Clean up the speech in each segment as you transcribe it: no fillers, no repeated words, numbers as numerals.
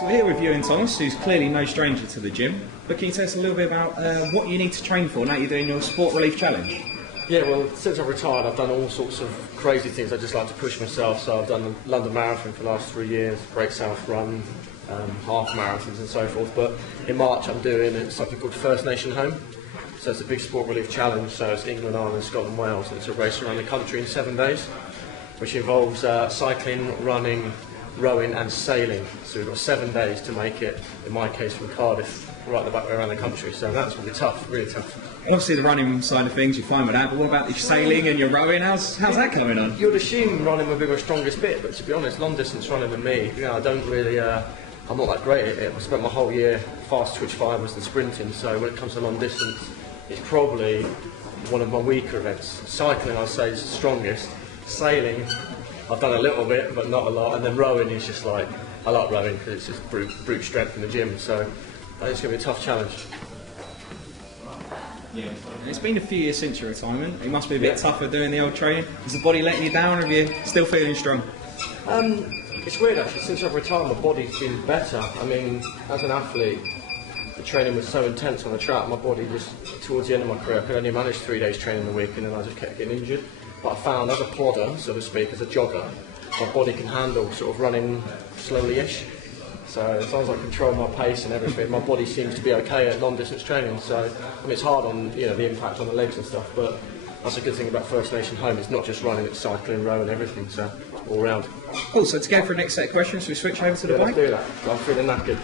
So we're here with Iwan Thomas, who's clearly no stranger to the gym. But can you tell us a little bit about what you need to train for now you're doing your Sport Relief Challenge? Yeah, well, since I've retired, I've done all sorts of crazy things. I just like to push myself. So I've done the London Marathon for the last 3 years, Great South Run, half marathons and so forth. But in March, I'm doing something called First Nation Home. So it's a big Sport Relief Challenge. So it's England, Ireland, Scotland, Wales. And it's a race around the country in 7 days, which involves cycling, running, rowing and sailing. So we've got 7 days to make it, in my case from Cardiff, right the back way around the country. So that's going to be tough, really tough. Obviously the running side of things, you're fine with that, but what about the sailing and your rowing? How's that coming on? You'd assume running would be my strongest bit, but to be honest, long distance running with me, I don't really, I'm not that great at it. I spent my whole year fast twitch fibers and sprinting, so when it comes to long distance, it's probably one of my weaker events. Cycling, I'd say, is the strongest. Sailing, I've done a little bit, but not a lot, and then rowing is just like, I like rowing because it's just brute strength in the gym, so I think it's going to be a tough challenge. Yeah. It's been a few years since your retirement. It must be a bit tougher doing the old training. Is the body letting you down, or are you still feeling strong? It's weird actually, since I've retired my body's been better. I mean, as an athlete, the training was so intense on the track, my body just, towards the end of my career, I could only manage 3 days training a week and then I just kept getting injured. But I found as a plodder, so to speak, as a jogger, my body can handle sort of running slowly-ish. So as long as I control my pace and everything, my body seems to be okay at long-distance training. So I mean, it's hard on the impact on the legs and stuff, but that's a good thing about First Nation Home. It's not just running, it's cycling, rowing, everything. So all round. Cool. So to go for the next set of questions, we switch over to the bike. Let's do that. I'm feeling knackered.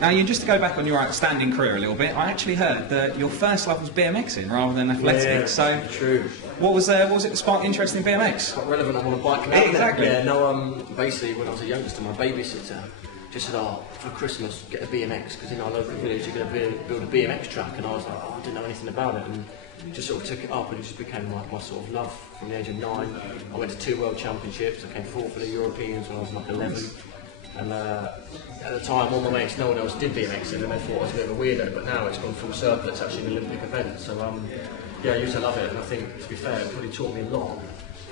Now, Ian, just to go back on your outstanding career a little bit, I actually heard that your first love was BMXing rather than athletics. Yeah, so true. What was it that sparked interest in BMX? Quite relevant. I'm on a bike now. Exactly. Yeah. No. Basically, when I was a youngster, my babysitter just said, "Oh, for Christmas, get a BMX because in our local village you're going to build a BMX track." And I was like, "Oh, I didn't know anything about it," and just sort of took it up, and it just became like my sort of love from the age of 9. I went to 2 World Championships. I came 4th for the Europeans when I was like 11. And at the time, all my mates, no one else did BMXing, and they thought I was a bit of a weirdo. But now it's gone full circle. It's actually an Olympic event. So yeah, I used to love it, and I think, to be fair, it probably taught me a lot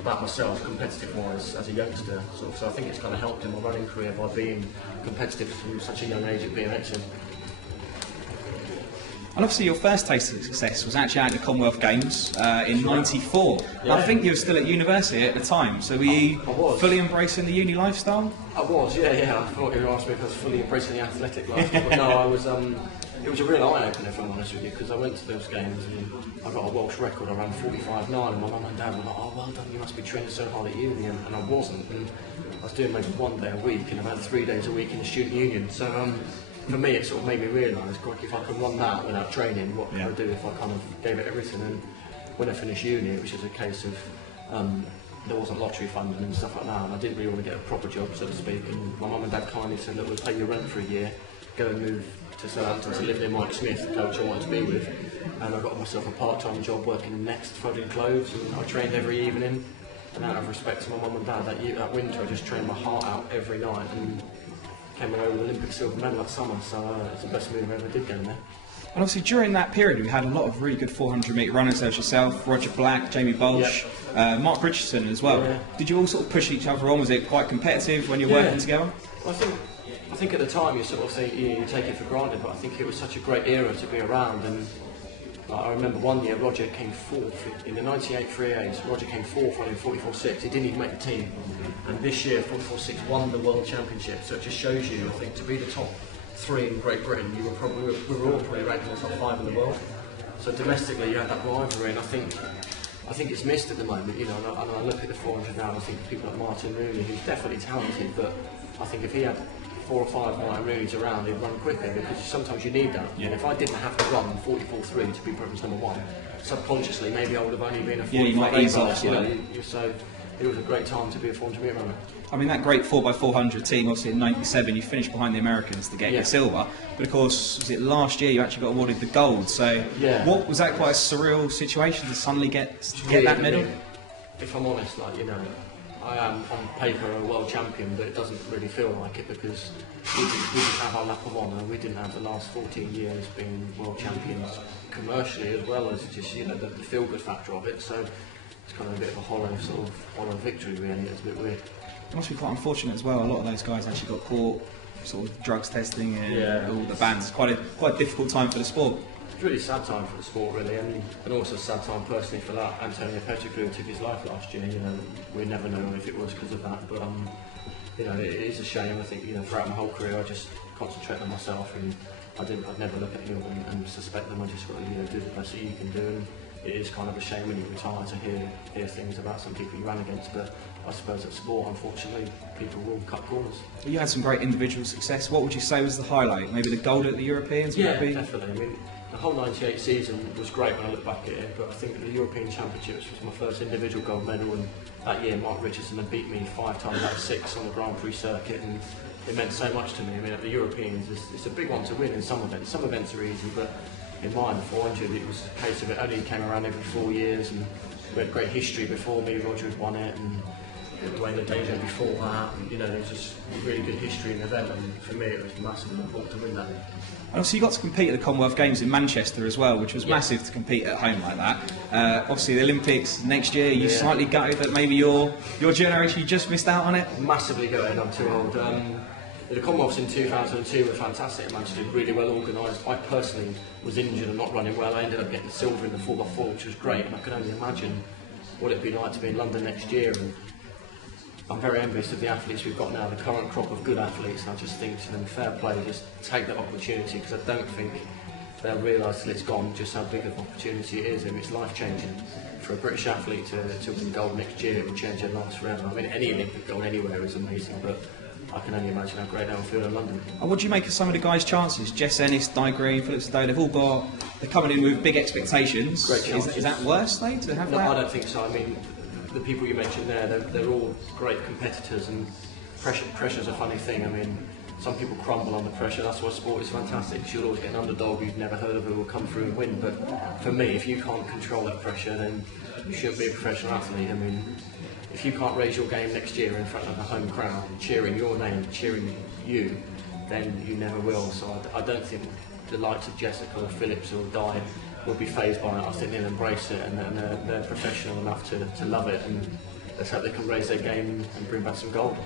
about myself, competitive-wise, as a youngster. So I think it's kind of helped in my running career by being competitive from such a young age at BMXing. And obviously your first taste of success was actually at the Commonwealth Games in '94. Yeah. I think you were still at university at the time, so were you fully embracing the uni lifestyle? I was, yeah. I thought you were asking me if I was fully embracing the athletic lifestyle, but no, I was. It was a real eye-opener, if I'm honest with you, because I went to those games and I got a Welsh record. I ran 45.9, and my mum and dad were like, "Oh, well done, you must be training so hard at uni," and I wasn't. And I was doing maybe 1 day a week and about 3 days a week in the student union. So for me, it sort of made me realise, if I can run that without training, what can I do if I kind of gave it everything? And when I finished uni, it was just a case of there wasn't lottery funding and stuff like that, and I didn't really want to get a proper job, so to speak. And my mum and dad kindly said, "Look, we'll pay your rent for a year, go and move to Southampton to live near Mike Smith, the coach I wanted to be with." And I got myself a part-time job working in Next, folding clothes, and I trained every evening. And out of respect to my mum and dad, that winter I just trained my heart out every night and came away with an Olympic silver medal that summer, so it's the best move I ever did going there. And obviously during that period we had a lot of really good 400-metre runners. There was yourself, Roger Black, Jamie Bolsh, Mark Bridgerton as well. Yeah. Did you all sort of push each other on? Was it quite competitive when you're working together? Well, I think at the time you sort of think you take it for granted, but I think it was such a great era to be around. And I remember one year Roger came 4th in the 98 3As. Roger came 4th running 44.6. He didn't even make the team. And this year 44.6 won the World Championship. So it just shows you, I think, to be the top 3 in Great Britain, we were all probably ranked in the top 5 in the world. So domestically, you had that rivalry, and I think it's missed at the moment. And I look at the 400 now, I think people like Martin Rooney, who's definitely talented, but I think if he had 4 or 5 Martin Rooney's around, he'd run quicker, because sometimes you need that. And if I didn't have to run 44.3 to be Britain's '1, subconsciously maybe I would have only been a 45. Yeah, you might ease off. So it was a great time to be a 400-metre runner. I mean, that great 4x400 team, obviously in '97 you finished behind the Americans to get your silver, but of course, was it last year you actually got awarded the gold? So what was that, quite a surreal situation to suddenly get that medal? If I'm honest, I am on paper a world champion, but it doesn't really feel like it, because we didn't have our lap of honour. We didn't have the last 14 years being world champions commercially, as well as just the feel-good factor of it. So it's kind of a bit of a hollow victory, really. It's a bit weird. It must be quite unfortunate as well. A lot of those guys actually got caught sort of drugs testing and Yeah. all the bans. Quite a difficult time for the sport. It's a really sad time for the sport, really, and also a sad time personally for that Antonio Pettigrew who took his life last year. You know, we never know if it was because of that, but you know, it is a shame. I think, you know, throughout my whole career, I just concentrate on myself, and I'd never look at anyone and suspect them. I just got to, you know, do the best that you can do. And it is kind of a shame when you retire to hear things about some people you ran against, but I suppose at sport, unfortunately, people will cut corners. You had some great individual success. What would you say was the highlight? Maybe the gold at the Europeans? Yeah, maybe? definitely. I mean, the whole '98 season was great when I look back at it, but I think the European Championships was my first individual gold medal, and that year Mark Richardson had beat me 5 times out of 6 on the Grand Prix circuit, and it meant so much to me. I mean, at the Europeans, it's a big one to win in some events. Some events are easy, but in mine, the 400, it was a case of it only came around every 4 years, and we had great history before me. Roger had won it, and Wayne Ledeja before that. You know, there's just really good history in the event, and for me, it was massively important to win that. And also you got to compete at the Commonwealth Games in Manchester as well, which was massive to compete at home like that. Obviously the Olympics next year, you slightly gutted that maybe your generation, you just missed out on it? Massively gutted, I'm too old. The Commonwealths in 2002 were fantastic in Manchester, really well organised. I personally was injured and not running well. I ended up getting silver in the 4x4, which was great, and I can only imagine what it'd be like to be in London next year. And I'm very envious of the athletes we've got now, the current crop of good athletes, and I just think to them, fair play, just take that opportunity, because I don't think they'll realise till it's gone just how big of an opportunity it is. I mean, it's life-changing for a British athlete to win gold next year. It will change their lives forever. I mean, any Olympic gold anywhere is amazing, but I can only imagine how great they'll feel in London. And what do you make of some of the guys' chances? Jess Ennis, Di Green, Philip Stowe, they're coming in with big expectations. Great chances. Is that worse, though, to have No, that? I don't think so. I mean, the people you mentioned there, they're all great competitors, and pressure's a funny thing. I mean, some people crumble under pressure. That's why sport is fantastic. You'll always get an underdog you've never heard of who will come through and win. But for me, if you can't control that pressure, then you shouldn't be a professional athlete. I mean, if you can't raise your game next year in front of a home crowd, cheering your name, cheering you, then you never will. So I don't think the likes of Jessica or Phillips or Di will be fazed by it. I think they'll embrace it, and they're professional enough to love it, and let's hope they can raise their game and bring back some gold.